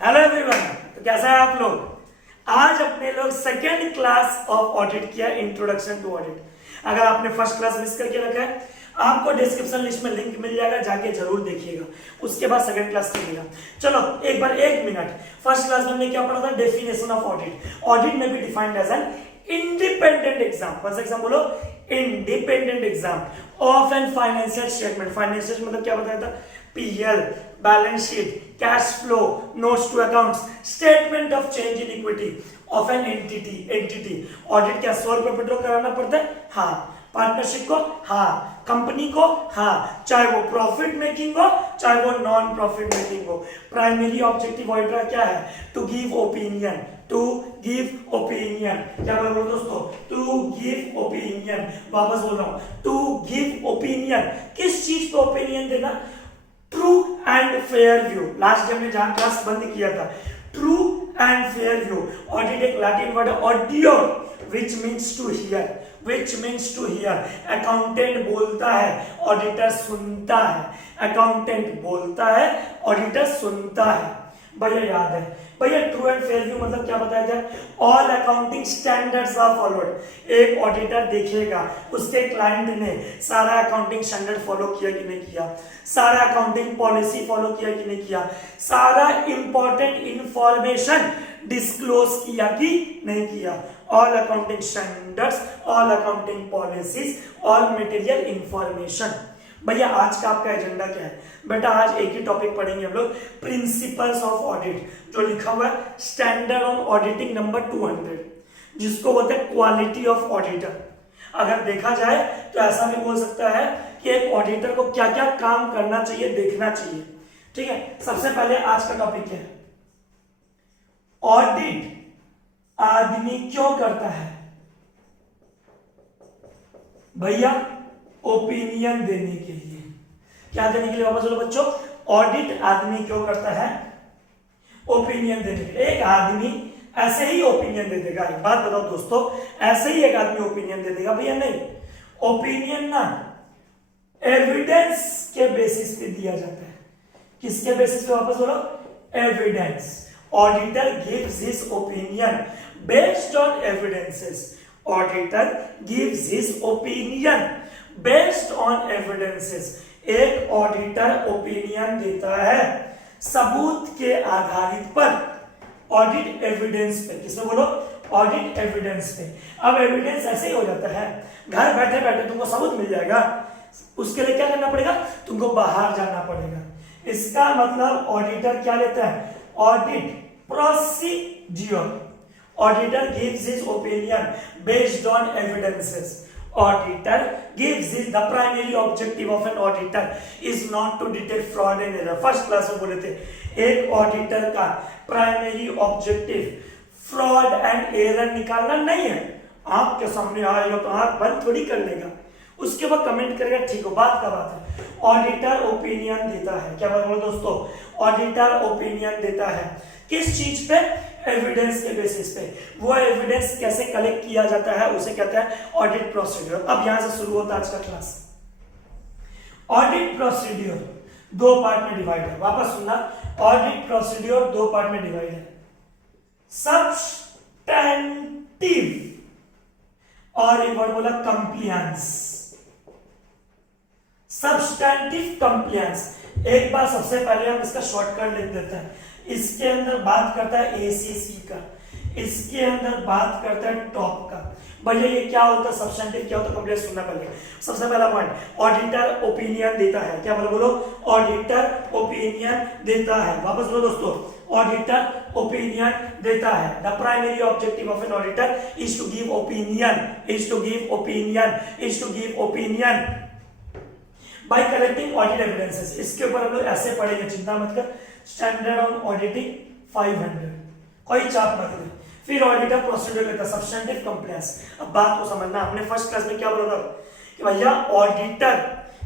Hello everyone. तो कैसा है आप लोग? आज अपने लोग सेकेंड क्लास ऑफ ऑडिट किया, इंट्रोडक्शन टू ऑडिट। अगर आपने फर्स्ट क्लास मिस करके रखा है, आपको डिस्क्रिप्शन लिस्ट में लिंक मिल जाएगा, जाके जरूर देखिएगा। उसके बाद सेकंड क्लास चलेगा। चलो एक बार 1 मिनट। फर्स्ट क्लास में हमने क्या पढ़ा था? Definition of audit. ऑडिट में भी defined as an independent exam. कौन सा एग्जाम बोलो? Independent exam of an financial statement. Financial मतलब क्या बताया था? PL, balance sheet, cash flow, notes to accounts, statement of change in equity of an entity. Audit क्या सोल प्रोप्राइटर कराना पड़ता है? हाँ। पार्टनरशिप को? हाँ। कंपनी को? हाँ। चाहे वो प्रॉफिट मेकिंग हो, चाहे वो नॉन प्रॉफिट मेकिंग हो। प्राइमरी ऑब्जेक्टिव ऑडिट का क्या है? To give opinion. To give opinion. क्या बोल रहा हूं दोस्तों? To give opinion. वापस बोल रहा हूं, टू गिव ओपिनियन। किस चीज पे ओपिनियन देना? True and fair view. Last time में जहां क्लास बंद किया था, true and fair view. Audit एक लैटिन वर्ड है audio, which means to hear, which means to hear। Accountant बोलता है, ऑडिटर सुनता है। अकाउंटेंट बोलता है, ऑडिटर सुनता है। भैया याद है? भैया ट्रू एंड फेयर व्यू मतलब क्या बताया जाए? All accounting standards are followed. एक ऑडिटर देखेगा उसके क्लाइंट ने सारा अकाउंटिंग स्टैंडर्ड फॉलो किया कि नहीं किया, सारा अकाउंटिंग पॉलिसी फॉलो किया कि नहीं किया, सारा इंपॉर्टेंट इंफॉर्मेशन डिस्क्लोज किया कि नहीं किया। All accounting standards, all accounting policies, all material information. भैया आज का आपका एजेंडा क्या है? बेटा आज एक ही टॉपिक पढ़ेंगे हम लोग, प्रिंसिपल्स ऑफ ऑडिट, जो लिखा हुआ है स्टैंडर्ड ऑन ऑडिटिंग नंबर 200, जिसको बोलते हैं क्वालिटी ऑफ ऑडिटर। अगर देखा जाए तो ऐसा भी बोल सकता है कि एक ऑडिटर को क्या क्या काम करना चाहिए, देखना चाहिए। ठीक है, सबसे पहले आज का टॉपिक क्या है? ऑडिट आदमी क्यों करता है? भैया ओपिनियन देने के लिए। क्या देने के लिए? वापस बोलो बच्चों, ऑडिट आदमी क्यों करता है? ओपिनियन देने के लिए। एक आदमी ऐसे ही ओपिनियन दे देगा? एक बात बताओ दोस्तों, ऐसे ही एक आदमी ओपिनियन दे देगा? भैया नहीं। ओपिनियन ना एविडेंस के बेसिस पे दिया जाता है। किसके बेसिस पे? वापस बोलो, evidence. Auditor gives his opinion based on evidences. Auditor gives his opinion based on evidences. एक ऑडिटर ओपिनियन देता है सबूत के आधारित पर। ऑडिट एविडेंस पे। किसमें बोलो? ऑडिट एविडेंस पे। अब एविडेंस ऐसे ही हो जाता है, घर बैठे बैठे तुमको सबूत मिल जाएगा। उसके लिए क्या करना पड़ेगा? तुमको बाहर जाना पड़ेगा। इसका मतलब ऑडिटर क्या लेता है? Audit procedure. Auditor gives his opinion based on evidences. Auditor gives his the primary objective of an auditor is not to detect fraud and error। First class में बोले थे एक ऑडिटर का primary objective fraud and error निकालना नहीं है। आंख के सामने आएगा तो आंख बंद थोड़ी कर लेगा, उसके बाद कमेंट करेगा ठीक हो, बात का बात है। ऑडिटर ओपिनियन देता है। क्या बात बोलो दोस्तों? ऑडिटर ओपिनियन देता है किस चीज पे? एविडेंस के बेसिस पे। वो एविडेंस कैसे कलेक्ट किया जाता है उसे कहते हैं ऑडिट प्रोसीड्यूर। अब यहां से शुरू होता है आज का क्लास। ऑडिट प्रोसीड्यूर दो पार्ट में डिवाइड है। वापस सुनना, ऑडिट प्रोसीड्यूर दो पार्ट में डिवाइड है, सब्सटैंटिव और एक वर्ड बोला कंप्लायंस। Substantive compliance. एक बार सबसे पहले हम इसका शॉर्टकट लिख देते हैं। इसके अंदर बात करता है एसीसी का, इसके अंदर बात करता है टॉप का। भैया ये क्या होता है? सब्सटैंटिव क्या होता है? कंप्लीट सुनना पड़ेगा। सबसे पहला पॉइंट, ऑडिटर ओपिनियन देता है। क्या बोलो? ऑडिटर ओपिनियन देता है। वापस बोलो दोस्तों, ऑडिटर ओपिनियन देता है। The primary objective of an auditor is to give opinion, is to give opinion, is to give opinion by collecting audit evidences. इसके ऊपर हम लोग ऐसे पढ़ेंगे, चिंता मत कर। स्टैंडर्ड ऑन ऑडिटिंग 500, कोई चाप मत ले। फिर ऑडिटर प्रोसीड्यूर लेता है, सब्सटैंटिव कंप्लायंस। अब बात को समझना, हमने फर्स्ट क्लास में क्या बोला था कि भैया ऑडिटर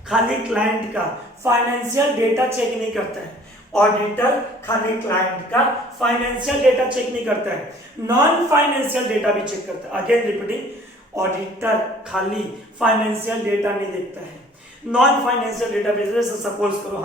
खाली क्लाइंट का फाइनेंशियल डेटा चेक नहीं करता है। ऑडिटर खाली क्लाइंट का फाइनेंशियल डेटा चेक नहीं करता है, नॉन फाइनेंशियल डेटा भी चेक करता है। अगेन रिपीटिंग, ऑडिटर खाली फाइनेंशियल डेटा नहीं देखता है, नॉन फाइनेंशियल डेटा। सपोज करो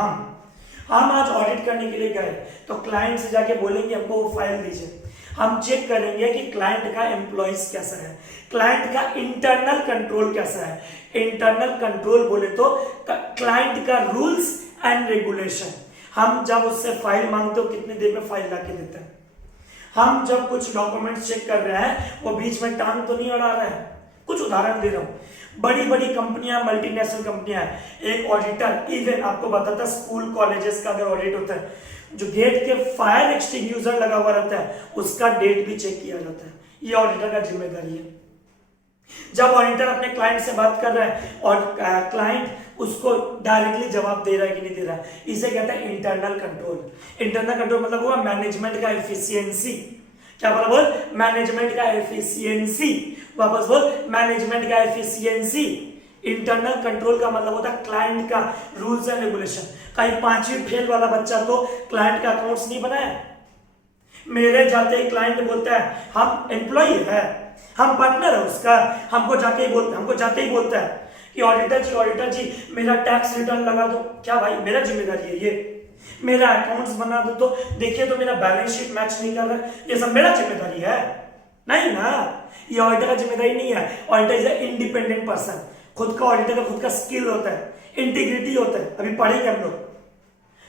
हम आज ऑडिट करने के लिए गए तो क्लाइंट से जाके बोलेंगे हमको वो फाइल दीजिए, हम चेक करेंगे कि क्लाइंट का एम्प्लॉइज कैसा है, क्लाइंट का इंटरनल कंट्रोल कैसा है। इंटरनल कंट्रोल बोले तो क्लाइंट का रूल्स एंड रेगुलेशन। हम जब उससे फाइल मांगते हो कितनी देर में फाइल लाके देते हैं, हम जब कुछ डॉक्यूमेंट्स चेक कर रहे हैं वो बीच में टांग तो नहीं अड़ा रहा है। कुछ उदाहरण दे रहा हूं, बड़ी बड़ी कंपनियां, मल्टीनेशनल कंपनियां, एक ऑडिटर इवन आपको बताता है स्कूल कॉलेजेस का अगर ऑडिट होता है, जो गेट के फायर एक्सटिंग्विशर लगा हुआ रहता है उसका डेट भी चेक किया जाता है। ये ऑडिटर का जिम्मेदारी है। जब ऑडिटर अपने क्लाइंट से बात कर रहा है और क्लाइंट उसको डायरेक्टली जवाब दे रहा है कि नहीं दे रहा है, इसे कहते हैं इंटरनल कंट्रोल। इंटरनल कंट्रोल मतलब हुआ मैनेजमेंट का एफिशिएंसी। क्या बोला बोल? मैनेजमेंट का एफिशिएंसी। वापस बोल, मैनेजमेंट का एफिशिएंसी। इंटरनल कंट्रोल का मतलब होता है क्लाइंट का रूल्स एंड रेगुलेशन। कहीं 5वीं फेल वाला बच्चा तो क्लाइंट का अकाउंट्स नहीं बनाया, मेरे जाते ही क्लाइंट बोलता है हम एम्प्लॉय है, हम पार्टनर है उसका, हमको जाते ही बोलता है कि ऑडिटर जी मेरा टैक्स रिटर्न लगा दो। क्या भाई, मेरा जिम्मेदारी है ये, मेरा अकाउंट्स बना दो, तो देखिए तो मेरा बैलेंस शीट मैच नहीं कर रहा है, ये सब मेरा जिम्मेदारी है नहीं ना। ये ऑडिटर का जिम्मेदारी नहीं है। Auditor is independent person. खुद का ऑडिटर का खुद का स्किल होता है, इंटीग्रिटी होता है, अभी पढ़ेंगे हम लोग।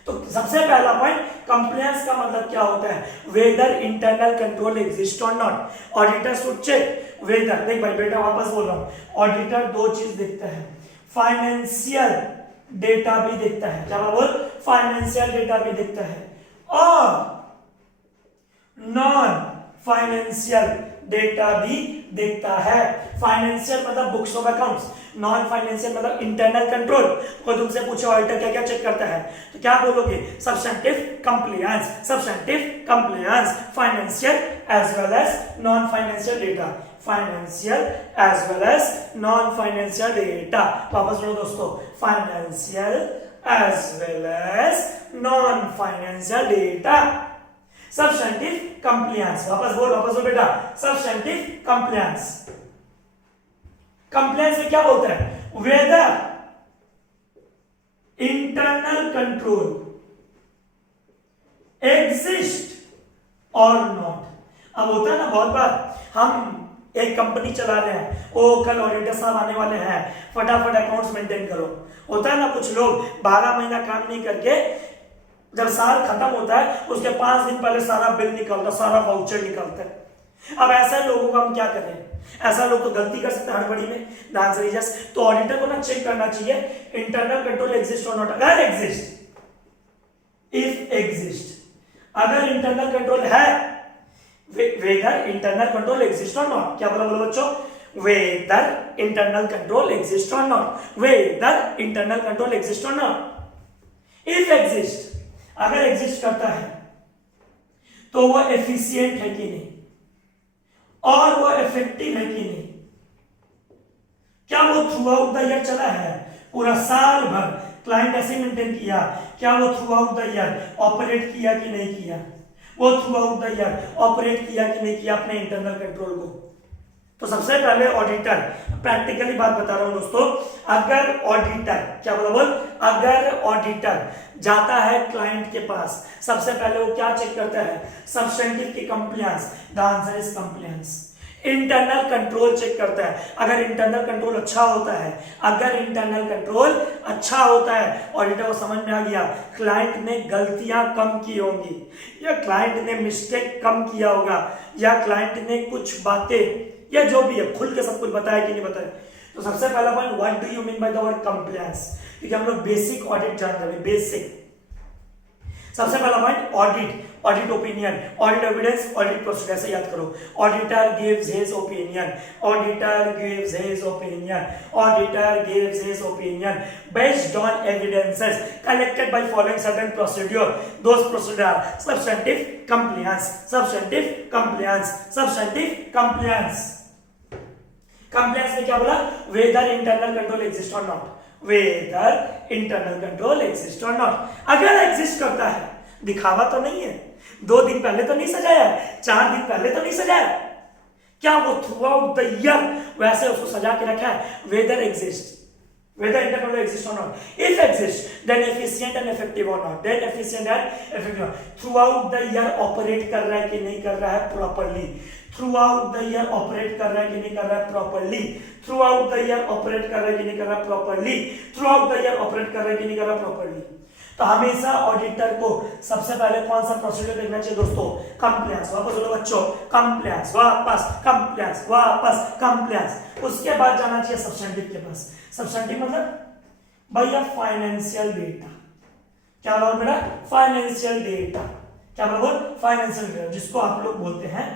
तो सबसे पहला पॉइंट, कंप्लायंस का मतलब क्या होता है? वेदर इंटरनल कंट्रोल एग्जिस्ट और not. Auditor should check whether, देख भाई बेटा वापस बोल रहा हूं, ऑडिटर दो चीज देखता है, फाइनेंशियल डेटा भी देखता है। क्या बोल? फाइनेंशियल डेटा भी देखता है और नॉन फाइनेंशियल डेटा भी देखता है। फाइनेंशियल मतलब books of accounts, non financial मतलब इंटरनल कंट्रोल। कोई तुमसे पूछे ऑडिटर क्या क्या चेक करता है तो क्या बोलोगे? Substantive compliance, substantive compliance, financial as well as non financial data, financial as well as non financial data. वापस बोलो दोस्तों, financial as well as non financial data, substantive compliance. वापस बोल बेटा, सब्सटेंटिव कंप्लायंस। कंप्लायंस में क्या बोलता है? वेदर इंटरनल कंट्रोल एग्जिस्ट और नॉट। अब होता है ना बहुत बार हम एक कंपनी चला रहे हैं, ओ कल ऑडिटर साहब आने वाले हैं, फटाफट अकाउंट्स मेंटेन करो। होता है ना कुछ लोग 12 महीना काम नहीं करके जब साल खत्म होता है उसके 5 दिन पहले सारा बिल निकलता, सारा वाउचर निकलता है। अब ऐसे लोगों को हम क्या करें? ऐसा लोग तो गलती कर सकते हैं हड़बड़ी में। The answer is yes. तो ऑडिटर को ना चेक करना चाहिए इंटरनल कंट्रोल एग्जिस्ट और नॉट। अगर एग्जिस्ट, इफ एग्जिस्ट, अगर इंटरनल कंट्रोल है, वेदर इंटरनल कंट्रोल एग्जिस्ट और नॉट। क्या बोला बोलो बच्चों? वेदर इंटरनल कंट्रोल एग्जिस्ट और not, whether internal control exist और नॉट। इफ एग्जिस्ट, अगर एग्जिस्ट करता है तो वो एफिशिएंट है कि नहीं और वो इफेक्टिव है कि नहीं। क्या वो थ्रू आउट द ईयर चला है, पूरा साल भर क्लाइंट ऐसे मेंटेन किया? क्या वो through out the year operate किया कि नहीं किया? वो through out the year operate किया कि नहीं किया अपने इंटरनल कंट्रोल को? तो सबसे पहले ऑडिटर, प्रैक्टिकली बात बता रहा हूं दोस्तों, अगर ऑडिटर, क्या बोल, अगर ऑडिटर जाता है क्लाइंट के पास, सबसे पहले वो क्या चेक करता है? सब्सटेंटिव की compliance. The answer is compliance. Internal control check करता है। अगर इंटरनल कंट्रोल अच्छा होता है, अगर इंटरनल कंट्रोल अच्छा होता है, ऑडिटर को समझ में आ गया क्लाइंट ने गलतियां कम की होंगी, या क्लाइंट ने मिस्टेक कम किया होगा, या क्लाइंट ने कुछ बातें या जो भी है खुल के सब कुछ बताया कि नहीं बताया। तो सबसे पहला point, what do you mean by the word compliance? क्योंकि हम लोग बेसिक ऑडिट जानते हैं, बेसिक। सबसे पहला point, audit, audit opinion, audit evidence, audit procedure. ऐसे याद करो, auditor gives his opinion, auditor gives his opinion, auditor gives his opinion based on evidences collected by following certain procedure. Those procedure are substantive compliance, substantive compliance, substantive compliance. Compliance में क्या बोला? Whether internal control exist और not, whether internal control exist और not. अगर exist करता है, दिखावा तो नहीं है, 2 दिन पहले तो नहीं सजाया, 4 दिन पहले तो नहीं सजाया, क्या वो थ्रू आउट द ईयर वैसे उसको सजा के रखा है? Whether exist, whether intercontrol exists or not. If exists, then efficient and effective or not. Then efficient and effective. Throughout the year operate कर रहा है कि नहीं कर रहा है properly. Throughout the year operate कर रहा है कि नहीं कर रहा है properly. Throughout the year operate कर रहा है कि नहीं कर रहा है properly. Throughout the year operate कर रहा है कि नहीं कर रहा है properly. तो हमेशा ऑडिटर को सबसे पहले कौन सा प्रोसीजर देखना चाहिए दोस्तों? कंप्लायंस। वापस बोलो बच्चों, कंप्लायंस, वापस कंप्लायंस, वापस कंप्लायंस। उसके बाद जाना चाहिए सब्सटेंटिव के पास। सब्सटेंटिव मतलब भैया फाइनेंशियल डेटा। क्या बोला बेटा? Financial data. क्या बोला? फाइनेंशियल डेटा, जिसको आप लोग बोलते हैं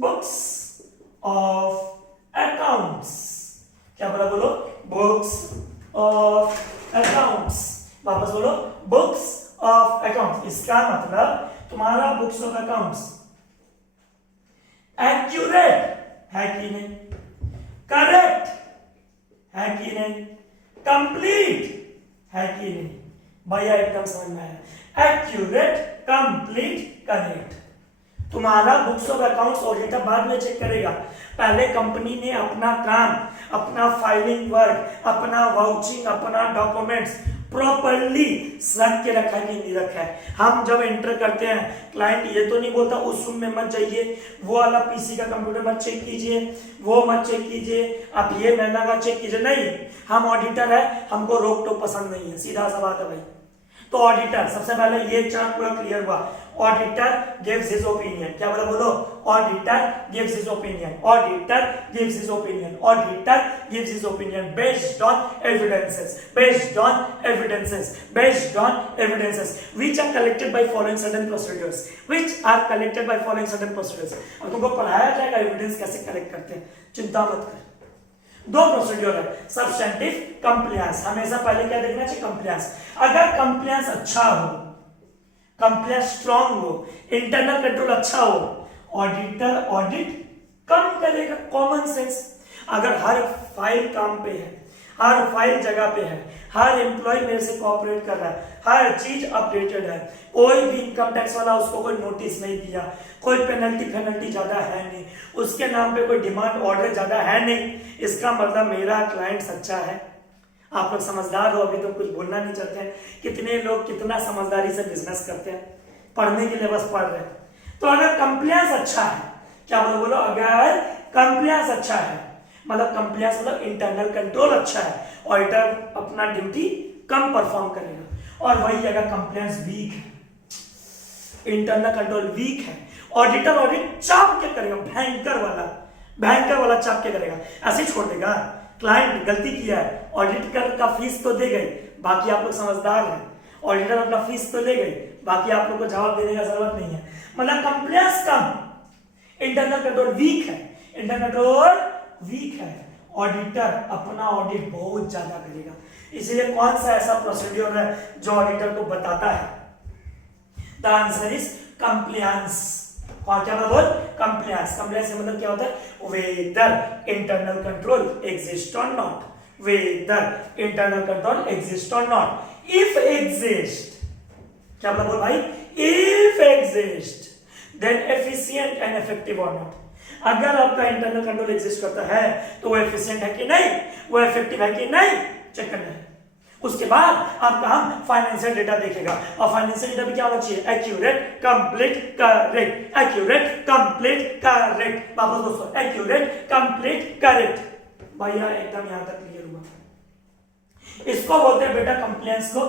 बुक्स ऑफ अकाउंट्स। क्या बोला? बोलो बुक्स ऑफ अकाउंट्स। वापस बोलो बुक्स ऑफ अकाउंट्स। इसका मतलब तुम्हारा बुक्स ऑफ अकाउंट्स एक्यूरेट है कि नहीं, करेक्ट है कि नहीं, कंप्लीट है कि नहीं। भैया एकदम समझ में आया। Accurate, complete, correct. तुम्हारा बुक्स ऑफ अकाउंट्स ऑडिटर बाद में चेक करेगा। पहले कंपनी ने अपना काम, अपना फाइलिंग वर्क, अपना वाउचिंग, अपना डॉक्यूमेंट्स प्रॉपर्ली रख के रखा है कि नहीं रखा है। हम जब एंटर करते हैं, क्लाइंट ये तो नहीं बोलता उस रूम में मत जाइए, वो वाला पीसी का कंप्यूटर मत चेक कीजिए, वो मत चेक कीजिए, आप ये महीना का चेक कीजिए। नहीं, हम ऑडिटर है, हमको रोक टोक पसंद नहीं है, सीधा सा बात है भाई। तो ऑडिटर, सबसे पहले ये चार्ट पूरा क्लियर हुआ। Auditor gives his opinion. क्या बोला? बोलो auditor gives his opinion. Auditor gives his opinion. Auditor gives his opinion based on evidences, based on evidences, based on evidences which are collected by following certain procedures, which are collected by following certain procedures। और तुमको पढ़ाया जाएगा evidence कैसे collect करते हैं, चिंता मत कर। दो प्रोसीड्यूर है, सब्सटेंटिव, कंप्लायंस। हमेशा पहले क्या देखना चाहिए? कंप्लायंस। अगर कंप्लायंस अच्छा हो, कंप्लायंस स्ट्रांग हो, इंटरनल कंट्रोल अच्छा हो, ऑडिटर ऑडिट कम करेगा। Common sense. अगर हर फाइल काम पे है, हर फाइल जगह पे है, हर एम्प्लॉय मेरे से कोऑपरेट कर रहा है, हर चीज अपडेटेड है, कोई भी इनकम टैक्स वाला उसको कोई नोटिस नहीं दिया, कोई पेनल्टी ज्यादा है नहीं, उसके नाम पे कोई डिमांड ऑर्डर ज्यादा है नहीं, इसका मतलब मेरा क्लाइंट सच्चा है। आप लोग समझदार हो, अभी तो कुछ बोलना नहीं चाहते हैं। कितने लोग कितना समझदारी से बिजनेस करते हैं, पढ़ने के लिए बस पढ़ रहे हैं। तो अगर कंप्लायंस अच्छा है, क्या बोलो? बोलो अगर कंप्लायंस अच्छा है, मतलब कंप्लायंस मतलब इंटरनल कंट्रोल अच्छा है, ऑडिटर अपना ड्यूटी कम परफॉर्म करेगा। और वही अगर कंप्लायंस वीक है, इंटरनल कंट्रोल वीक है, ऑडिटर ऑडिट चाप के करेगा, भयंकर वाला चाप के करेगा, ऐसे छोड़ देगा। क्लाइंट गलती किया है, ऑडिटर का फीस तो दे गए, बाकी आप लोग समझदार हैं, ऑडिटर अपना फीस तो ले गए, बाकी आप लोग को जवाब देने का जरूरत नहीं है। मतलब कंप्लायंस कम, इंटरनल कंट्रोल वीक है, इंटरनल कंट्रोल वीक है, ऑडिटर अपना ऑडिट बहुत ज्यादा करेगा। इसलिए कौन सा ऐसा प्रोसीड्यूर है जो ऑडिटर को बताता है? The answer is compliance. और क्या बोल? कंप्लायंस। कंप्लायंस मतलब क्या होता है? वेदर इंटरनल कंट्रोल एग्जिस्ट और not, whether internal control exist और नॉट। इफ एग्जिस्ट, क्या बोल भाई? If exist then efficient and effective or not. अगर आपका इंटरनल कंट्रोल एग्जिस्ट करता है तो वो एफिशिएंट है कि नहीं, वो इफेक्टिव है कि नहीं, चेक करना है। उसके बाद आपका हम फाइनेंशियल डेटा देखेगा, और फाइनेंशियल डेटा भी क्या होना चाहिए? Accurate, complete, correct. Accurate, complete, correct. वापस दोस्तों, एक्यूरेट, कंप्लीट, करेक्ट। भैया एकदम यहां तक क्लियर हुआ। इसको बोलते हैं बेटा कंप्लायंस को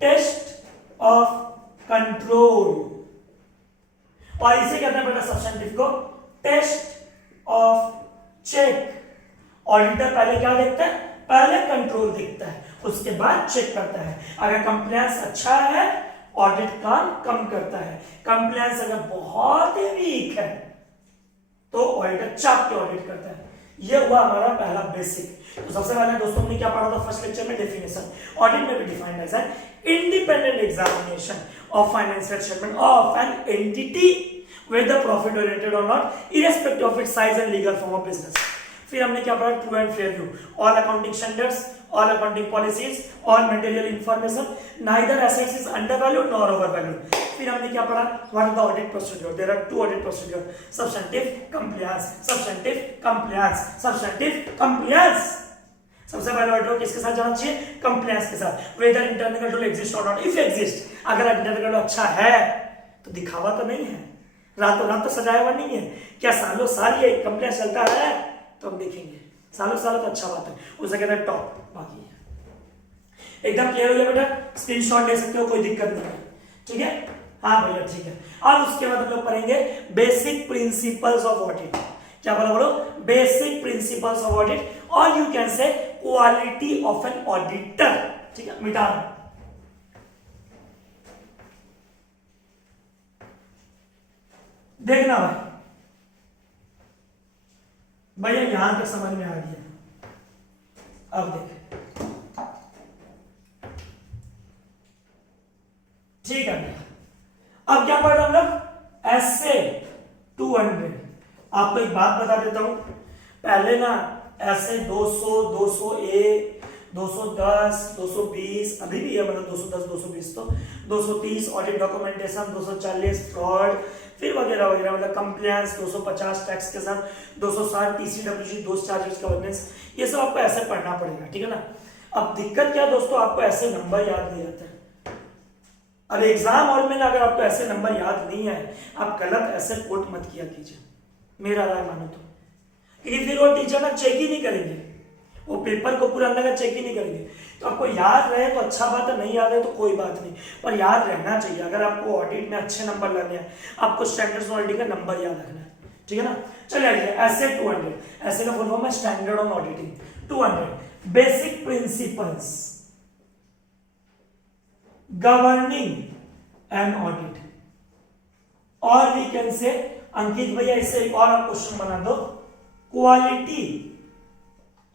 टेस्ट ऑफ कंट्रोल, और इसे कहते हैं बेटा सब्सटेंटिव को टेस्ट ऑफ चेक। ऑडिटर पहले क्या देखता है? पहले कंट्रोल देखता है, उसके बाद चेक करता है। अगर कंप्लायंस अच्छा है, ऑडिट काम कम करता है। कंप्लायंस अगर बहुत ही वीक है तो ऑडिटर चाप के ऑडिट करता है। यह हुआ हमारा पहला बेसिक। तो सबसे पहले दोस्तों हमने क्या पढ़ा था फर्स्ट लेक्चर में? डेफिनेशन। ऑडिट में भी defined as an independent examination of financial statement of an entity whether profit oriented or not, irrespective of its size and legal form of business. फिर हमने क्या पढ़ा? True and fair view, all accounting standards, all accounting policies, all material information, neither assets is undervalued nor overvalued. फिर हमने क्या पढ़ा? What are the audit procedure? There are two audit procedure, substantive, compliance, substantive, compliance, substantive, compliance. सबसे पहले auditor किसके साथ जाना चाहिए, कंप्लायंस के साथ, वेदर इंटरनल कंट्रोल एग्जिस्ट और नॉट, इफ एग्जिस्ट, अगर इंटरनल कंट्रोल अच्छा है तो दिखावा तो नहीं है, रातों रात तो सजाया हुआ नहीं है, क्या सालों साल ये कंप्लायंस चलता है तो हम देखेंगे, सालों साल तो अच्छा बात है, उसे कहते हैं टॉप। बाकी है एकदम क्लियर हो गया बेटा, स्क्रीनशॉट ले सकते हो, कोई दिक्कत नहीं है, ठीक है, हाँ भैया ठीक है। और उसके बाद हम लोग पढ़ेंगे बेसिक प्रिंसिपल्स ऑफ ऑडिट, क्या बोला बोलो, बेसिक प्रिंसिपल्स ऑफ ऑडिट, और you can say quality of an auditor, ठीक है, मिटा दो। देखना भाई, भैया यहां तक समझ में आ गया, अब देख, ठीक है भैया, अब क्या पढ़ रहे हम लोग, ऐसे 200। आपको एक बात बता देता हूं, पहले ना ऐसे 200, 200A, 210, 220 अभी भी है, मतलब 210, 220 तो 230 ऑडिट डॉक्यूमेंटेशन, 240 फ्रॉड, फिर वगैरह वगैरह, मतलब कंप्लायंस 250 टैक्स के साथ, 260 TCWG, दोस्त चार्जेस गवर्नेंस, ये सब आपको ऐसे पढ़ना पड़ेगा, ठीक है ना। अब दिक्कत क्या है दोस्तों, आपको ऐसे नंबर याद नहीं रहता है। अब एग्जाम हॉल में ना अगर आपको ऐसे नंबर याद नहीं है, आप गलत ऐसे कोट मत किया कीजिए, मेरा राय मानो तो, क्योंकि फिर वो टीचर ना चेक ही नहीं करेंगे, वो पेपर को पूरा अंदर का चेक ही नहीं करेंगे। तो आपको याद रहे तो अच्छा बात है, नहीं याद है तो कोई बात नहीं, पर याद रहना चाहिए। अगर आपको ऑडिट में अच्छे नंबर लाने हैं, आपको स्टैंडर्ड ऑडिटिंग का नंबर याद रखना है, ठीक है ना। चलिए ऐसे 200, ऐसे का फुल फॉर्म है standard on auditing. 200 basic principles governing an audit, और वी कैन से, अंकित भैया इससे एक और आप क्वेश्चन बना दो, क्वालिटी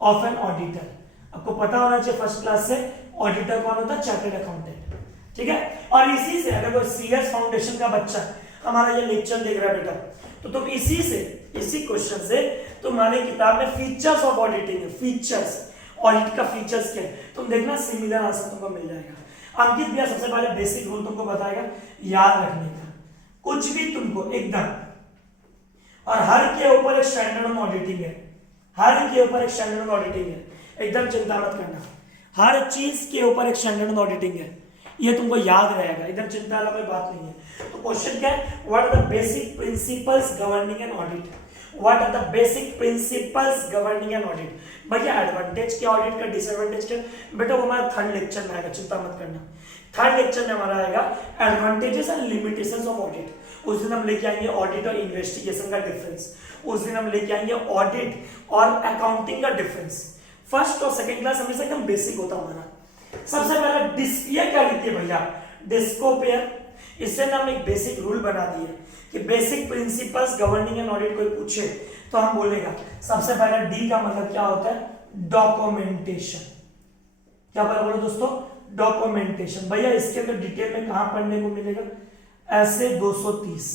ऑफ एन ऑडिटर। आपको पता होना चाहिए फर्स्ट क्लास से ऑडिटर कौन होता है, चार्टर्ड अकाउंटेंट, ठीक है। और इसी से अगर कोई CS फाउंडेशन का बच्चा हमारा ये लेक्चर देख रहा है बेटा, तो तुम इसी से, इसी क्वेश्चन से तुम्हारी किताब में फीचर्स ऑफ ऑडिटिंग है, फीचर्स, ऑडिट का फीचर्स क्या है, तुम देखना सिमिलर आंसर तुमको मिल जाएगा। अंकित भैया सबसे पहले बेसिक रूल तुमको बताएगा याद रखने का, कुछ भी तुमको एकदम, और हर के ऊपर एक स्टैंडर्ड ऑन ऑडिटिंग है, हर के ऊपर एक स्टैंडर्ड ऑन ऑडिटिंग है, एकदम चिंता मत करना, हर चीज के ऊपर एक स्टैंडर्ड ऑन ऑडिटिंग है, ये तुमको याद रहेगा, एकदम चिंता वाला कोई बात नहीं है। तो क्वेश्चन क्या है, what are the basic principles governing an audit, what are the basic principles governing an audit. भैया एडवांटेज क्या ऑडिट का, डिसएडवांटेज क्या, बेटा वो हमारा थर्ड लेक्चर में आएगा, चिंता मत करना, थर्ड लेक्चर में हमारा आएगा advantages and limitations of audit. उस दिन हम लेके आएंगे ऑडिट और इन्वेस्टिगेशन का डिफरेंस, उस दिन हम लेके आएंगे ऑडिट और अकाउंटिंग का डिफरेंस। फर्स्ट और सेकंड क्लास हमेशा एकदम बेसिक होता हमारा। सबसे पहला डिस्क क्या लिखिए भैया, डिस्कोपेयर, इससे ना हम एक बेसिक रूल बना दिए कि basic principles governing and audit कोई पूछे तो हम बोलेगा सबसे पहला डी का मतलब क्या होता है, डॉक्यूमेंटेशन। क्या बोलो दोस्तों, डॉक्यूमेंटेशन। भैया इसके अंदर डिटेल में कहां पढ़ने को मिलेगा, ऐसे 230।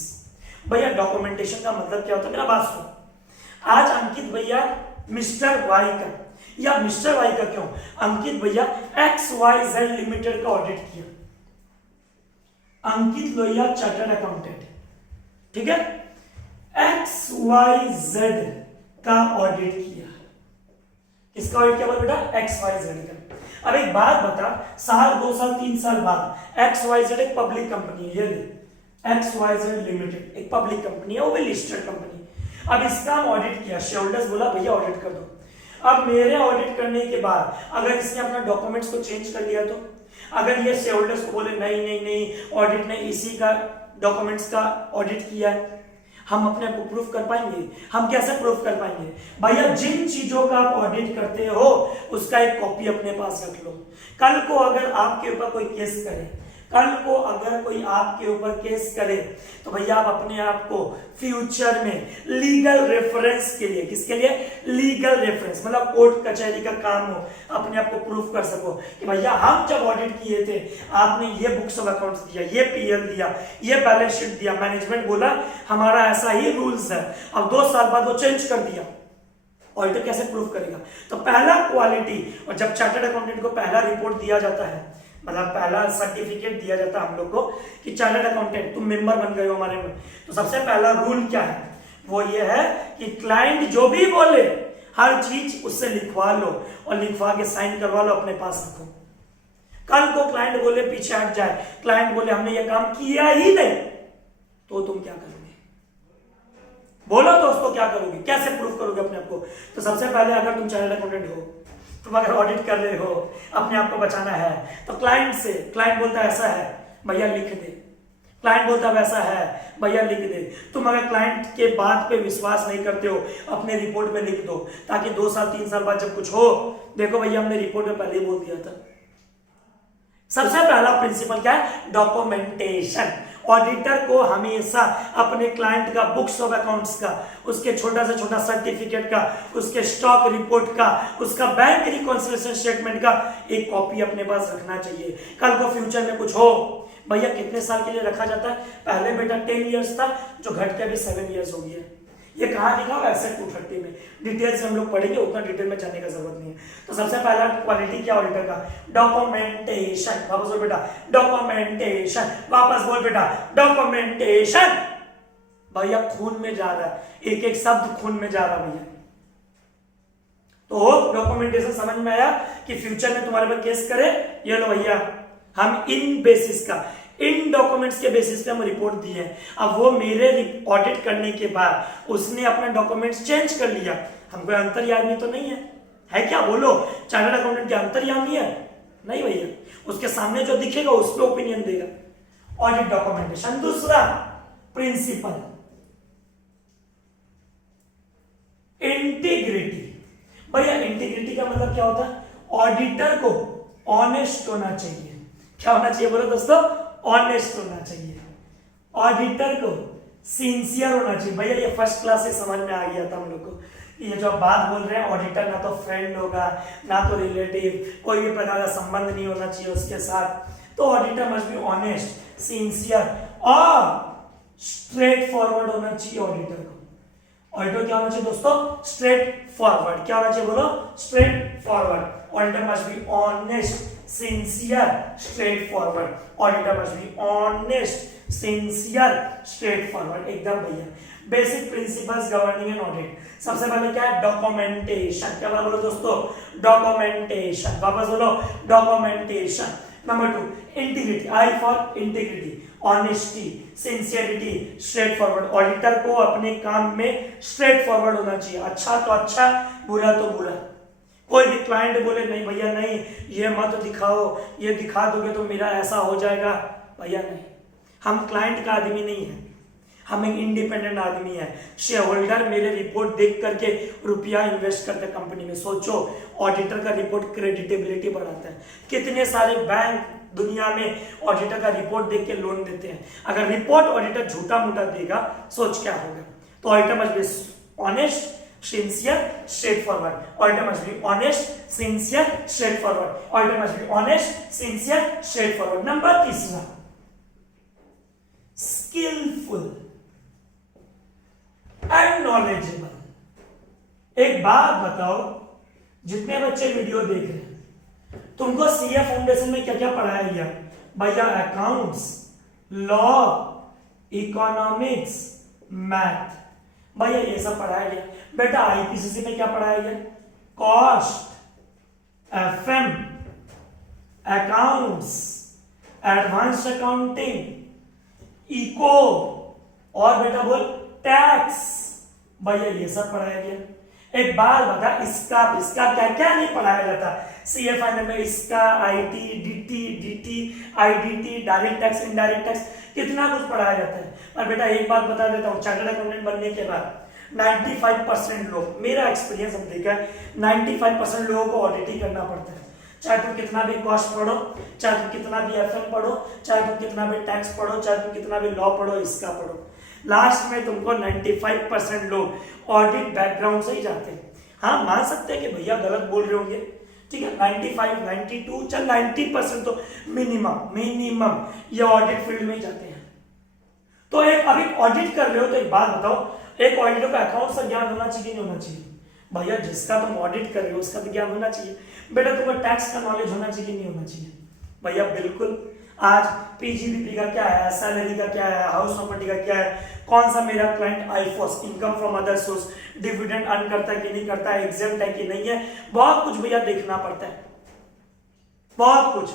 भैया डॉक्यूमेंटेशन का मतलब क्या होता है, मेरा बात सुनो। आज अंकित भैया मिस्टर वाई का, या मिस्टर वाई का क्यों, अंकित भैया XYZ लिमिटेड का ऑडिट किया, अंकित लोहिया चार्टर्ड अकाउंटेंट, ठीक है, XYZ का ऑडिट किया। किसका ऑडिट किया बेटा, XYZ का। अब एक बात बता, साल 2 साल 3 साल बाद XYZ एक पब्लिक कंपनी है, ये XYZ लिमिटेड एक पब्लिक कंपनी है, वो भी लिस्टेड कंपनी। अब इसका हम ऑडिट किया, शेयर होल्डर्स बोला भैया ऑडिट कर दो। अब मेरे ऑडिट करने के बाद अगर इसने अपना डॉक्यूमेंट्स को चेंज कर लिया तो, अगर ये शेयर होल्डर्स को बोले नहीं नहीं नहीं ऑडिट ने इसी का डॉक्यूमेंट्स का ऑडिट किया है, हम अपने आप को प्रूफ कर पाएंगे, हम कैसे प्रूफ कर पाएंगे भैया, जिन चीजों का आप ऑडिट करते हो उसका एक कॉपी अपने पास रख लो। कल को अगर आपके ऊपर कोई केस करे, कल को अगर कोई आपके ऊपर केस करे तो भैया आप अपने आप को फ्यूचर में लीगल रेफरेंस के लिए, किसके लिए, लीगल रेफरेंस, मतलब कोर्ट कचहरी का काम हो, अपने आप को प्रूफ कर सको कि भैया हम जब ऑडिट किए थे आपने ये बुक्स ऑफ अकाउंट्स दिया, ये PL दिया, ये बैलेंस शीट दिया, मैनेजमेंट बोला हमारा ऐसा ही रूल्स है, अब 2 साल बाद वो चेंज कर दिया, ऑडिटर कैसे प्रूफ करेगा। तो पहला क्वालिटी, और जब चार्टर्ड अकाउंटेंट को पहला रिपोर्ट दिया जाता है, मतलब पहला सर्टिफिकेट दिया जाता है हम लोग को कि चार्टर्ड अकाउंटेंट तुम मेंबर बन गए हो हमारे में, तो सबसे पहला रूल क्या है, वो ये है कि क्लाइंट जो भी बोले हर चीज उससे लिखवा लो और लिखवा के साइन करवा लो, अपने पास रखो। कल को क्लाइंट बोले पीछे हट जाए, क्लाइंट बोले हमने ये काम किया ही नहीं, तो तुम क्या करोगे? बोलो दोस्तों, क्या करोगे? कैसे प्रूफ करोगे अपने आप को? तो सबसे पहले अगर तुम चार्टर्ड अकाउंटेंट हो, तुम अगर ऑडिट कर रहे हो, अपने आप को बचाना है, तो क्लाइंट से, क्लाइंट बोलता है ऐसा है भैया लिख दे, क्लाइंट बोलता है वैसा है भैया लिख दे। तुम अगर क्लाइंट के बात पे विश्वास नहीं करते हो, अपने रिपोर्ट में लिख दो, ताकि 2 साल 3 साल बाद जब कुछ हो, देखो भैया हमने रिपोर्ट में पहले ही बोल दिया था। सबसे पहला प्रिंसिपल क्या है? डॉक्यूमेंटेशन। ऑडिटर को हमेशा अपने क्लाइंट का बुक्स ऑफ अकाउंट्स का, उसके छोटा से छोटा सर्टिफिकेट का, उसके स्टॉक रिपोर्ट का, उसका बैंक रिकॉन्सिलिएशन स्टेटमेंट का एक कॉपी अपने पास रखना चाहिए। कल को फ्यूचर में कुछ हो, भैया कितने साल के लिए रखा जाता है? पहले बेटा 10 इयर्स था, जो घट के अभी 7 इयर्स हो गया। ये कहाँ लिखा हुआ? एसेट 230 में। डिटेल से हम लोग पढ़ेंगे, उतना डिटेल में जाने का जरूरत नहीं है। तो सबसे पहला क्वालिटी क्या ऑडिटर का? डॉक्यूमेंटेशन। वापस बोल बेटा, डॉक्यूमेंटेशन। वापस बोल बेटा, डॉक्यूमेंटेशन। भैया खून में जा रहा है, एक एक शब्द खून में जा रहा है भैया। तो डॉक्यूमेंटेशन समझ में आया कि फ्यूचर में तुम्हारे पर केस करे, ये लो भैया हम इन बेसिस का, इन डॉक्यूमेंट्स के बेसिस पे हम रिपोर्ट दी है। अब वो मेरे ऑडिट करने के बाद उसने अपना डॉक्यूमेंट्स चेंज कर लिया, हम कोई अंतर्यामी तो नहीं है क्या? बोलो, चार्टर्ड अकाउंटेंट क्या अंतर्यामी है? नहीं भैया, उसके सामने जो दिखेगा उस पर ओपिनियन देगा। Audit documentation. दूसरा प्रिंसिपल, इंटीग्रिटी। भैया इंटीग्रिटी का मतलब क्या होता है? ऑडिटर को ऑनेस्ट होना चाहिए। क्या होना चाहिए बोलो दोस्तों? ऑनेस्ट होना चाहिए। ऑडिटर को सिंसियर होना चाहिए। भैया ये फर्स्ट क्लास से समझ में आ गया था हम लोग को। ये जो बात बोल रहे हैं, ऑडिटर ना तो फ्रेंड होगा, ना तो रिलेटिव, कोई भी प्रकार का संबंध नहीं होना चाहिए उसके साथ। तो auditor must be honest, sincere और स्ट्रेट फॉरवर्ड होना चाहिए ऑडिटर को। ऑडिटर क्या होना चाहिए दोस्तों? Straight forward. क्या होना चाहिए बोलो? Straight forward. Auditor must be honest, sincere, straight forward. Auditor must be honest, sincere, straight forward. एकदम भैया basic principles governing an audit. सबसे पहले क्या है? डॉक्यूमेंटेशन। क्या बोलो दोस्तों? डॉक्यूमेंटेशन। वापस बोलो, documentation. Number 2 integrity. I for integrity, honesty, sincerity, straight forward. Auditor को अपने काम में स्ट्रेट फॉरवर्ड होना चाहिए। अच्छा तो अच्छा, बुरा तो बुरा। कोई भी क्लाइंट बोले नहीं भैया नहीं, ये मत दिखाओ, ये दिखा दोगे तो मेरा ऐसा हो जाएगा, भैया नहीं। हम क्लाइंट का आदमी नहीं है, हम एक इंडिपेंडेंट आदमी है। शेयर होल्डर मेरे रिपोर्ट देख करके रुपया इन्वेस्ट करते हैं कंपनी में। सोचो, ऑडिटर का रिपोर्ट क्रेडिटेबिलिटी बढ़ाता है। कितने सारे बैंक दुनिया में ऑडिटर का रिपोर्ट देख के लोन देते हैं। अगर रिपोर्ट ऑडिटर झूठा मूठा देगा, सोच क्या होगा। तो auditor must be honest, sincere, straightforward. Auditor must be honest, sincere, straightforward. Auditor must be honest, sincere, straightforward. Number 3 skillful and knowledgeable. एक बात बताओ, जितने बच्चे वीडियो देख रहे हैं, तुमको सीए फाउंडेशन में क्या क्या पढ़ाया गया? भैया अकाउंट्स, लॉ, इकोनॉमिक्स, मैथ, भैया ये सब पढ़ाया गया। बेटा आईपीसीसी में क्या पढ़ाया गया? Cost, FM, accounts, advance accounting, eco और बेटा बोल टैक्स। भैया ये सब पढ़ाया गया। एक बात बता, इसका क्या क्या नहीं पढ़ाया जाता? सीए फाइनल में इसका, IT, DT, IDT, direct tax, indirect tax, कितना कुछ पढ़ाया जाता है। और बेटा एक बात बता देता हूँ, चार्टर्ड अकाउंटेंट बनने के बाद 95% लोग, मेरा एक्सपीरियंस हम देखा है, 95% लोगों को ऑडिट ही करना पड़ता है। चाहे तुम कितना भी कॉस्ट पढ़ो, चाहे तुम कितना भी एफएम पढ़ो, चाहे तुम कितना भी टैक्स पढ़ो, चाहे तुम कितना भी लॉ पढ़ो, इसका पढ़ो, लास्ट में तुमको 95% लोग ऑडिट बैकग्राउंड से ही जाते हैं। हाँ मान सकते हैं कि भैया गलत बोल रहे होंगे, ठीक है, 95, 92, चल 90% तो मिनिमम ये ऑडिट फील्ड में ही जाते हैं। तो एक अभी ऑडिट कर रहे हो तो एक बात बताओ, एक ऑडिटर का अकाउंट का ज्ञान होना चाहिए नहीं होना चाहिए? भैया जिसका तुम ऑडिट कर रहे हो उसका भी ज्ञान होना चाहिए। बेटा तुम्हें टैक्स का नॉलेज होना चाहिए नहीं होना चाहिए? भैया बिल्कुल। आज पीजीबीपी का क्या है, सैलरी का क्या है, हाउस प्रॉपर्टी का क्या है, कौन सा मेरा क्लाइंट आईफोस, income from other source, dividend earn करता है कि नहीं करता है, एग्जेम्प्ट है कि नहीं है, बहुत कुछ भैया देखना पड़ता है, बहुत कुछ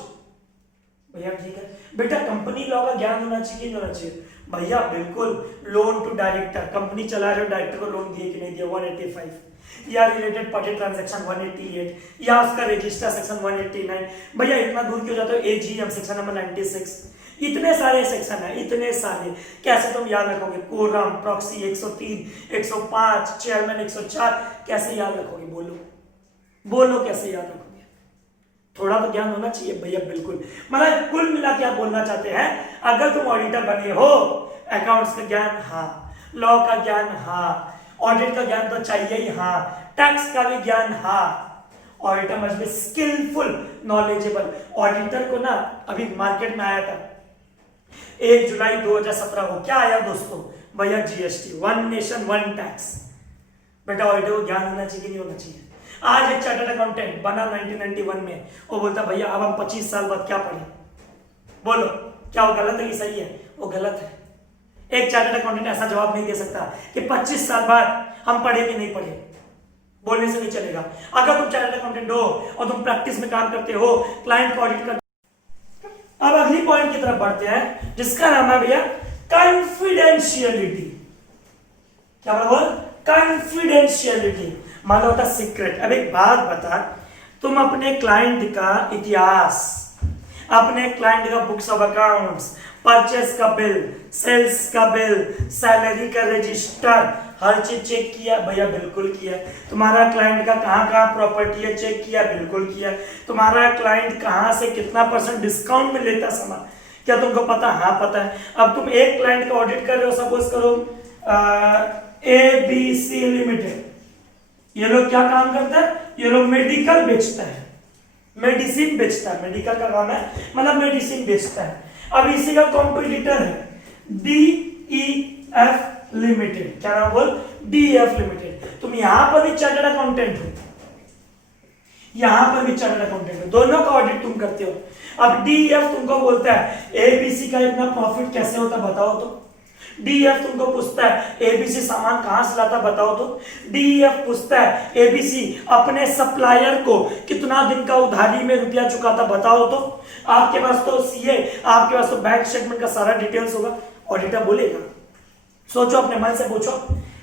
भैया। ठीक है बेटा, कंपनी लॉ का ज्ञान होना चाहिए कि नहीं होना चाहिए भैया? बिल्कुल। लोन टू डायरेक्टर, कंपनी चला रहे हो, डायरेक्टर को लोन दिए कि नहीं दिया 185, या रिलेटेड पार्टी ट्रांजैक्शन 188, या उसका रजिस्टर सेक्शन 189। भैया इतना दूर क्यों जाते हो? एजीएम सेक्शन नंबर 96, इतने सारे सेक्शन है, इतने सारे, कैसे तुम याद रखोगे? कोरम, प्रॉक्सी 103, 105, चेयरमैन 104, कैसे याद रखोगे? बोलो बोलो, कैसे याद रखोगे? थोड़ा तो ज्ञान होना चाहिए भैया। बिल्कुल, मतलब कुल मिला के आप बोलना चाहते हैं, अगर तुम ऑडिटर बने हो, अकाउंट्स का ज्ञान हाँ, लॉ का ज्ञान हाँ, ऑडिट का ज्ञान तो चाहिए ही हाँ, टैक्स का भी ज्ञान हाँ, auditor must be skilful, knowledgeable. Auditor को ना अभी मार्केट में आया था 1 जुलाई 2017 को, क्या आया दोस्तों भैया? GST, one nation one tax. बेटा ऑडिटर को ज्ञान होना चाहिए कि नहीं होना चाहिए? आज एक चार्टर्ड अकाउंटेंट बना 1991 में, वो बोलता भैया अब हम 25 साल बाद क्या पढ़े? बोलो क्या वो गलत है कि सही है? वो गलत है। एक चार्टर्ड अकाउंटेंट ऐसा जवाब नहीं दे सकता कि 25 साल बाद हम पढ़े कि नहीं पढ़े, बोलने से नहीं चलेगा। अगर तुम चार्टर्ड अकाउंटेंट हो और तुम प्रैक्टिस में काम करते हो, क्लाइंट को ऑडिट कर। अब अगली पॉइंट की तरफ बढ़ते हैं, जिसका नाम है भैया कॉन्फिडेंशियलिटी। क्या बोल? कॉन्फिडेंशियलिटी मतलब होता सीक्रेट। अब एक बात बता, तुम अपने क्लाइंट का इतिहास, अपने क्लाइंट का बुक्स ऑफ अकाउंट्स, परचेस का बिल, सेल्स का बिल, सैलरी का रजिस्टर, हर चीज चेक किया भैया? बिल्कुल किया। तुम्हारा क्लाइंट का कहाँ प्रॉपर्टी है चेक किया? बिल्कुल किया। तुम्हारा क्लाइंट कहाँ से कितना % डिस्काउंट में लेता सामान, क्या तुमको पता? हाँ पता है। अब तुम एक क्लाइंट का ऑडिट कर रहे हो, सपोज करो ABC लिमिटेड, ये लोग क्या काम करता है? ये लोग मेडिकल बेचता है, मेडिसिन बेचता है, मेडिकल का काम है, मतलब मेडिसिन बेचता है। अब इसी का कॉम्पिटिटर है DEF लिमिटेड। क्या नाम बोल? DEF limited. तुम यहां पर भी चार्टर्ड अकाउंटेंट हो, यहां पर भी चार्टर्ड अकाउंटेंट हो, दोनों का ऑडिट तुम करते हो। अब DEF तुमको बोलता है ABC का इतना प्रॉफिट कैसे होता बताओ तो। DEF तुमको पूछता है ABC सामान कहां से लाता बताओ तो। DEF पूछता है ABC अपने सप्लायर को कितना दिन का उधारी में रुपया चुकाता बताओ तो। आपके पास तो CA, आपके पास तो बैंक स्टेटमेंट का सारा डिटेल्स होगा, ऑडिटर बोलेगा। सोचो, अपने मन से पूछो,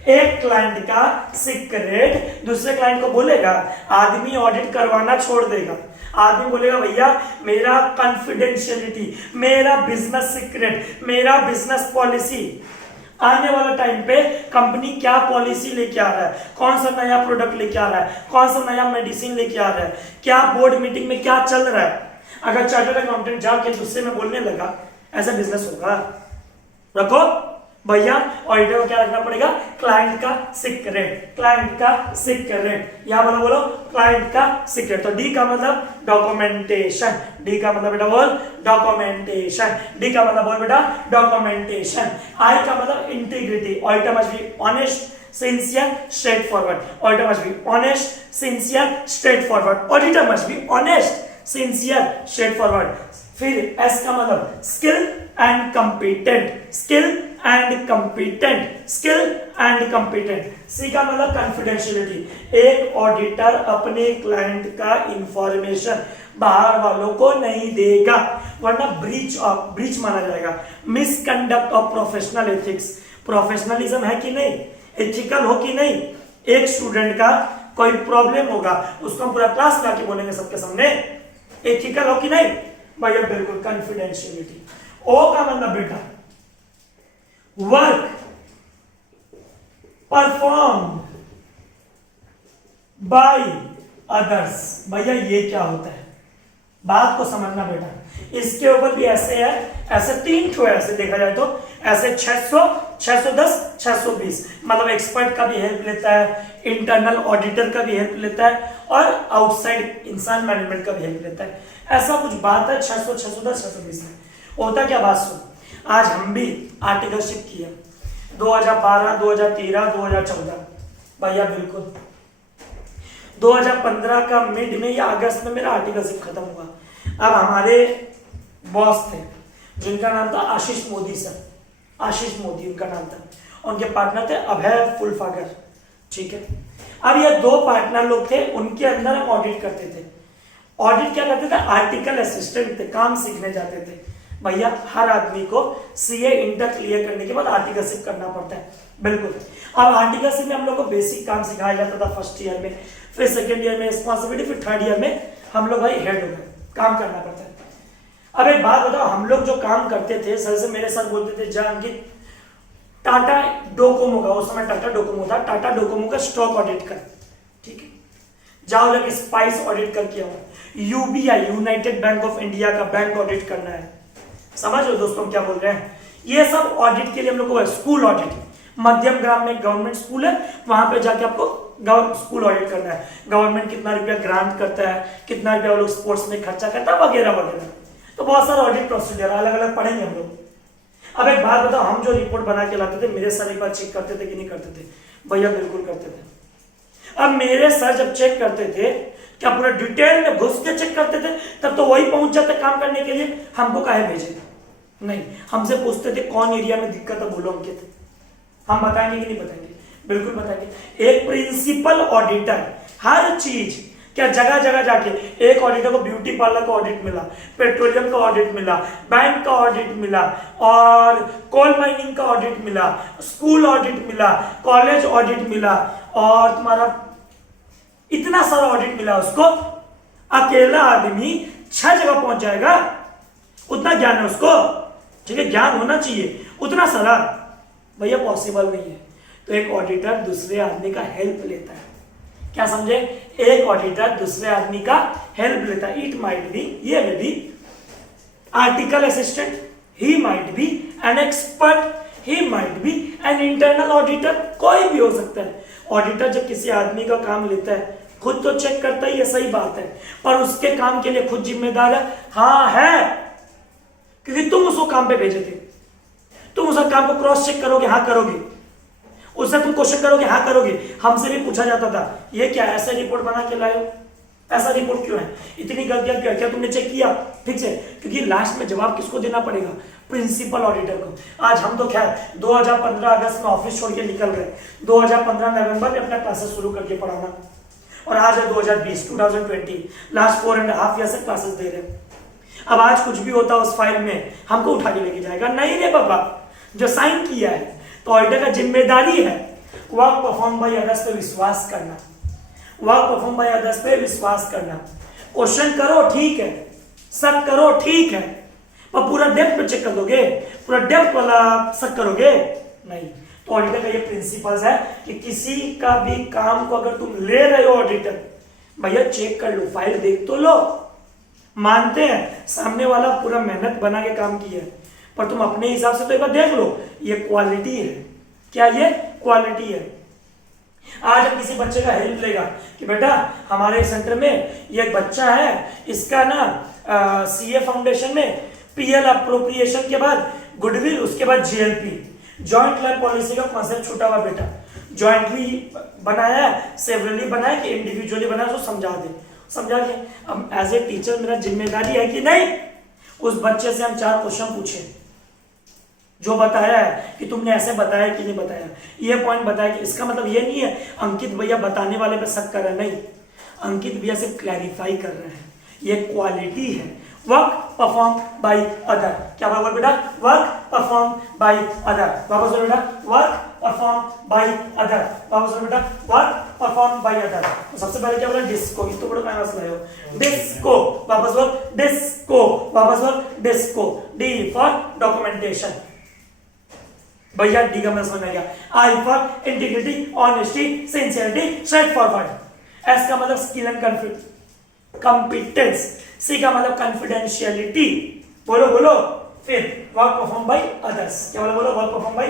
एक क्लाइंट का सीक्रेट दूसरे क्लाइंट को बोलेगा, आदमी ऑडिट करवाना छोड़ देगा। आदमी बोलेगा भैया मेरा कॉन्फिडेंशियलिटी, मेरा बिजनेस सीक्रेट, मेरा बिजनेस पॉलिसी, आने वाला टाइम पे कंपनी क्या पॉलिसी लेके आ रहा है, कौन सा नया प्रोडक्ट लेके आ रहा है, कौन सा नया मेडिसिन लेके आ रहा है, क्या बोर्ड मीटिंग में क्या चल रहा है। अगर चार्टर्ड अकाउंटेंट जाके दूसरे में बोलने लगा, ऐसा बिजनेस होगा? रखो भैया, ऑडिटर को क्या रखना पड़ेगा? क्लाइंट का सीक्रेट, क्लाइंट का सीक्रेट। यहां बोलो बोलो क्लाइंट का सीक्रेट। तो डी का मतलब डॉक्यूमेंटेशन, डी का मतलब बेटा बोल डॉक्यूमेंटेशन, डी का मतलब बोल बेटा डॉक्यूमेंटेशन। आई का मतलब integrity, auditor must be honest, sincere, straightforward. Auditor must be honest, sincere, straightforward. Auditor must be honest, sincere, straightforward. फिर S का मतलब skill and competent, skill and competent, skill and competent. C का मतलब confidentiality, एक auditor अपने client का information बाहर वालों को नहीं देगा, वरना ब्रीच माना जाएगा। Misconduct of professional ethics, professionalism है कि नहीं, एथिकल हो कि नहीं। एक स्टूडेंट का कोई प्रॉब्लम होगा, उसको हम पूरा क्लास में आके बोलेंगे सबके सामने, एथिकल हो कि नहीं भैया? बिल्कुल। कॉन्फिडेंशियलिटी। ओ का मतलब बेटा वर्क परफॉर्म बाय अदर्स। भैया ये क्या होता है, बात को समझना बेटा। इसके ऊपर भी ऐसे है, ऐसे 3 ठो ऐसे देखा जाए तो, ऐसे 600, 610, 620, मतलब एक्सपर्ट का भी हेल्प लेता है, इंटरनल ऑडिटर का भी हेल्प लेता है, और आउटसाइड इंसान मैनेजमेंट का भी हेल्प लेता है। ऐसा कुछ बात है 600, 610, 620 में। होता क्या, बात सुन। आज हम भी आर्टिकलशिप किया 2012, 2013, 2014 भैया बिल्कुल। 2015 का मिड में या अगस्त में मेरा आर्टिकलशिप खत्म हुआ। अब हमारे बॉस थे जिनका नाम था आशीष मोदी सर, आशीष मोदी उनका नाम था, उनके पार्टनर थे अभय फुलफागर। ठीक है, अब ये दो पार्टनर लोग थे, उनके अंदर हम ऑडिट करते थे। ऑडिट क्या करते थे, आर्टिकल असिस्टेंट थे, काम सीखने जाते थे। भैया हर आदमी को सीए इंटर क्लियर करने के बाद आर्टिकलशिप करना पड़ता है, बिल्कुल। अब आर्टिकलशिप में हम लोग को बेसिक काम सिखाया जाता था फर्स्ट ईयर में, फिर सेकेंड ईयर में रिस्पॉन्सिबिलिटी, फिर थर्ड ईयर में हम लोग भाई हेड हो गए, काम करना पड़ता है। अब एक बात बताओ, हम लोग जो काम करते थे, सर से मेरे सर बोलते थे जा अंकित टाटा डोकोमो का, उस समय टाटा डोकोमो था, टाटा डोकोमो का स्टॉक ऑडिट कर, ठीक है, जाओ लगे स्पाइस ऑडिट करके आओ, UBI United bank of India का बैंक ऑडिट करना है। समझ लो दोस्तों क्या बोल रहे हैं, ये सब ऑडिट के लिए हम लोग को स्कूल ऑडिट, मध्यम ग्राम में गवर्नमेंट स्कूल है, वहां पे जाके आपको स्कूल ऑडिट करना है, गवर्नमेंट कितना रुपया ग्रांट करता है, कितना रुपया वो लोग स्पोर्ट्स में खर्चा करता है, वगैरह वगैरह। तो बहुत सारा ऑडिट प्रोसीजर अलग अलग पढ़ेंगे हम लोग। अब एक बात बताओ, हम जो रिपोर्ट बना के लाते थे, मेरे सर एक बार चेक करते थे कि नहीं करते थे? भैया बिल्कुल करते थे। अब मेरे सर जब चेक करते थे, क्या पूरा डिटेल में घुस के चेक करते थे? तब तो वही पहुंच जाते काम करने के लिए, हमको काहे भेजे? नहीं, हमसे पूछते थे कौन एरिया में दिक्कत है, बोलो अंकित, हम बताएंगे कि नहीं बताएंगे? बिल्कुल बताएंगे। एक प्रिंसिपल ऑडिटर हर चीज, क्या जगह जगह जाके, एक ऑडिटर को ब्यूटी पार्लर का ऑडिट मिला, पेट्रोलियम का ऑडिट मिला, बैंक का ऑडिट मिला, और कोल माइनिंग का ऑडिट मिला, स्कूल ऑडिट मिला, कॉलेज ऑडिट मिला, और तुम्हारा इतना सारा ऑडिट मिला उसको। अकेला आदमी 6 जगह पहुंच जाएगा, उतना ज्ञान है उसको, ठीक है, ज्ञान होना चाहिए उतना सारा, भैया पॉसिबल नहीं है। तो एक ऑडिटर दूसरे आदमी का हेल्प लेता है, क्या समझे? एक ऑडिटर दूसरे आदमी का हेल्प लेता है। इट माइट बी, ये में भी article assistant, he might be an expert, he might be an internal auditor, कोई भी हो सकता है। ऑडिटर जब किसी आदमी का काम लेता है, खुद तो चेक करता ही है, सही बात है, पर उसके काम के लिए खुद जिम्मेदार है। हाँ है, क्योंकि तुम उसको काम पे भेजे थे, तुम उस काम को क्रॉस चेक करोगे, हाँ करोगे, उससे तुम क्वेश्चन करोगे, हाँ करोगे। हमसे भी पूछा जाता था, ये क्या ऐसा रिपोर्ट बना के लाए हो, ऐसा रिपोर्ट क्यों है, इतनी गलतियां क्यों है, क्या तुमने चेक किया? ठीक है, क्योंकि लास्ट में जवाब किसको देना पड़ेगा? प्रिंसिपल ऑडिटर को। आज हम तो खैर 2015 अगस्त में ऑफिस छोड़ के निकल गए, 2015 नवंबर में अपना क्लासेस शुरू करके पढ़ाना, और आज है 2020 लास्ट 4.5 ईयर से क्लासेस दे रहे हैं। अब आज कुछ भी होता है उस फाइल में, हमको उठा के लेके जाएगा? नहीं रे बाबा, जो साइन किया है। तो ऑडिटर का जिम्मेदारी है वर्क परफॉर्म बाय अदर्स पे विश्वास करना, वर्क परफॉर्म बाय अदर्स पे विश्वास करना। क्वेश्चन करो ठीक है, शक करो ठीक है, पर पूरा डेप्थ पे चेक कर दोगे, पूरा डेप्थ वाला शक करोगे? नहीं। तो ऑडिटर का ये प्रिंसिपल्स है कि किसी का भी काम को अगर तुम ले रहे हो ऑडिटर, भैया चेक कर लो, फाइल देख तो लो। मानते हैं सामने वाला पूरा मेहनत बना के काम किया है, पर तुम अपने हिसाब से तो एक बार देख लो, ये क्वालिटी है। क्या ये क्वालिटी है? आज हम किसी बच्चे का हेल्प लेगा कि बेटा हमारे सेंटर में ये बच्चा है, इसका ना सीए फाउंडेशन में पीएल अप्रोप्रिएशन के बाद गुडविल, उसके बाद जीएलपी जॉइंट लैब पॉलिसी का कॉन्सेप्ट छूटा हुआ बेटा, जॉइंटली बनाया है, सेवरली बनाया कि इंडिविजुअली बनाया, उसको समझा दे, समझा दिया। अब एज ए टीचर मेरा जिम्मेदारी है कि नहीं, उस बच्चे से हम 4 क्वेश्चन पूछे, जो बताया है कि तुमने ऐसे बताया कि नहीं बताया, ये पॉइंट बताया कि इसका मतलब ये नहीं है अंकित भैया बताने वाले पे शक कर रहे हैं, नहीं, अंकित भैया सिर्फ क्लैरिफाई कर रहे हैं, ये क्वालिटी है। वर्क परफॉर्म बाय अदर, क्या बोल बेटा? वर्क परफॉर्म बाय अदर, वापस बोलो बेटा, वर्क परफॉर्म बाय अदर, वापस बोलो बेटा, वर्क परफॉर्म बाय अदर। तो सबसे पहले क्या बोला? डिस्को, ये तो बड़ा कहां से लाए हो? डिस्को, वापस बोल डिस्को, वापस बोल डिस्को। डी फॉर डॉक्यूमेंटेशन, भैया डी का मतलब समझ में गया। I for integrity, honesty, sincerity, straight forward. S का मतलब स्किल एंड कॉम्पिटेंस, सी का मतलब कॉन्फिडेंशियलिटी, बोलो बोलो। फिर वर्क परफॉर्म बाय अदर्स, क्या बोलो बोलो? Work perform bye.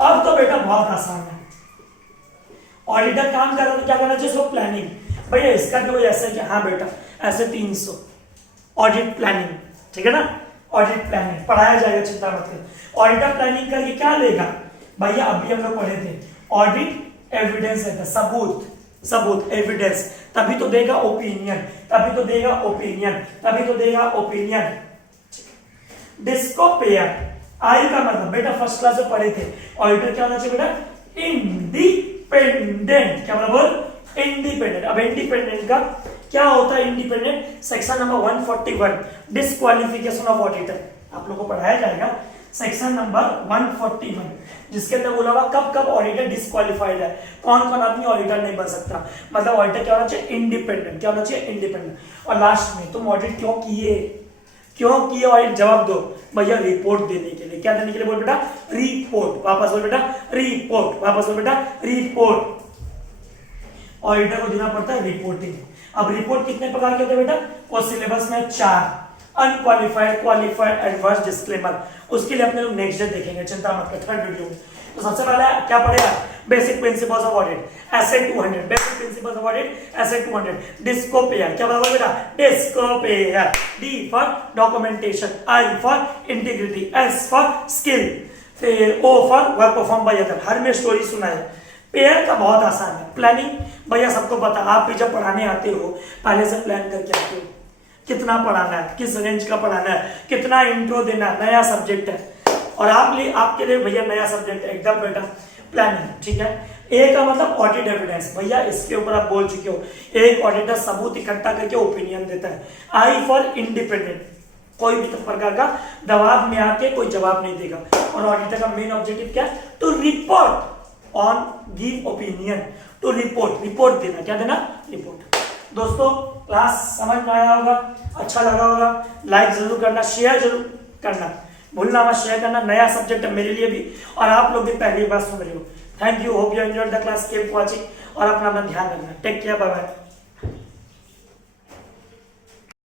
अब तो बेटा बहुत आसान है, ऑडिटर काम कर रहा है तो क्या करना चाहिए? उसको प्लानिंग, भैया इसका भी ऐसे कि हाँ बेटा ऐसे 300 ऑडिट प्लानिंग, ठीक है ना? ऑडिट प्लानिंग पढ़ाया जाएगा, चिंता मत करो। ऑडिटर प्लानिंग करके क्या लेगा भैया? अभी हम लोग पढ़े थे, ऑडिट एविडेंस है, सबूत, सबूत एविडेंस, तभी तो देगा ओपिनियन, तभी तो देगा ओपिनियन, तभी तो देगा ओपिनियन। डिस्कोपेयर। आई का मतलब बेटा फर्स्ट क्लास में पढ़े थे, ऑडिटर क्या होना चाहिए बेटा, इंडिपेंडेंट। क्या मतलब बोल, इंडिपेंडेंट। अब इंडिपेंडेंट का क्या होता है, independent section number 141 disqualification of auditor आप लोगों को पढ़ाया जाएगा, सेक्शन नंबर 141 जिसके अंदर बोला होगा कब कब ऑडिटर डिस्क्वालिफाइड है, कौन कौन आदमी ऑडिटर नहीं बन सकता। मतलब ऑडिटर क्या होना चाहिए, इंडिपेंडेंट। क्या होना चाहिए, इंडिपेंडेंट। और लास्ट में तुम ऑडिट क्यों किए, क्यों किए ऑडिट, जवाब दो भैया रिपोर्ट देने के लिए। क्या देने के लिए, बोल बेटा रिपोर्ट। वापस बोल बेटा रिपोर्ट। वापस बोल बेटा रिपोर्ट। ऑडिटर को देना पड़ता है रिपोर्टिंग। अब रिपोर्ट कितने प्रकार के होते हैं बेटा, और सिलेबस में 4, अनक्वालिफाइड, क्वालिफाइड, एडवर्स, डिस्क्लेमर। उसके लिए अपने लोग नेक्स्ट डे देखेंगे, चिंता मत कर, थर्ड वीडियो में। तो सबसे पहले क्या पढ़ेगा, basic principles of audit, asset 200, basic principles of audit, asset 200, disco pair. क्या बराबर बेटा, disco pair. D for documentation, I for integrity, S for skill, फिर O for work perform by other. हर में स्टोरी सुना है। पेयर का बहुत आसान है, प्लानिंग भैया सबको पता, आप भी जब पढ़ाने आते हो पहले से प्लान करके आते हो, कितना पढ़ाना है, किस रेंज का पढ़ाना है, कितना इंट्रो देना है, नया सब्जेक्ट है और आपके लिए भैया नया सब्जेक्ट है एकदम बेटा, प्लानिंग। ठीक है। ए का मतलब ऑडिट एविडेंस, भैया इसके ऊपर आप बोल चुके हो, एक ऑडिटर सबूत इकट्ठा करके ओपिनियन देता है। आई फॉर इंडिपेंडेंट, कोई भी प्रकार का दबाव में आके कोई जवाब नहीं देगा। और ऑडिटर का मेन ऑब्जेक्टिव क्या है, to report on, give opinion, to report देना। क्या देना, रिपोर्ट। दोस्तों क्लास समझ में आया होगा, अच्छा लगा होगा, लाइक जरूर करना, शेयर जरूर करना, भूलना मत शेयर करना। नया सब्जेक्ट है मेरे लिए भी और आप लोग भी पहली बार सुन रहे हो। Thank you, hope you enjoyed the class, keep watching और अपना ध्यान रखना। Take care, bye bye.